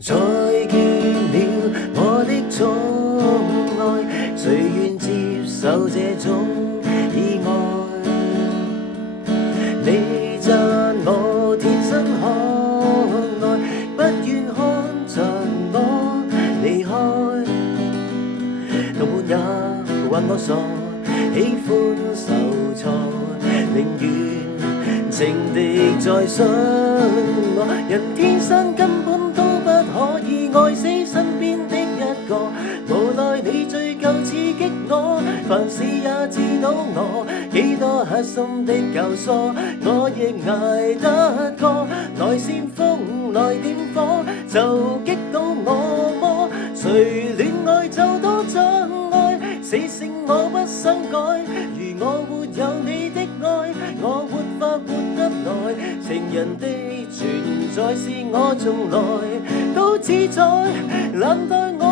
再見了我的寵愛，誰願接受這種意外？你讚我天生可愛，不願看着我離開，同伴也話我傻，喜歡受挫，寧願情敵在相愛。人天生根本都不可以愛死身邊的一個，無奈你追究刺激我，凡事也知道我幾多核心的教唆，我亦捱得過。來煽風來點火，就擊倒我麼？誰戀愛就多障礙，死性我不想改。如我沒有你的愛，我沒法活得來。情人的存在是我從來都自在，難待我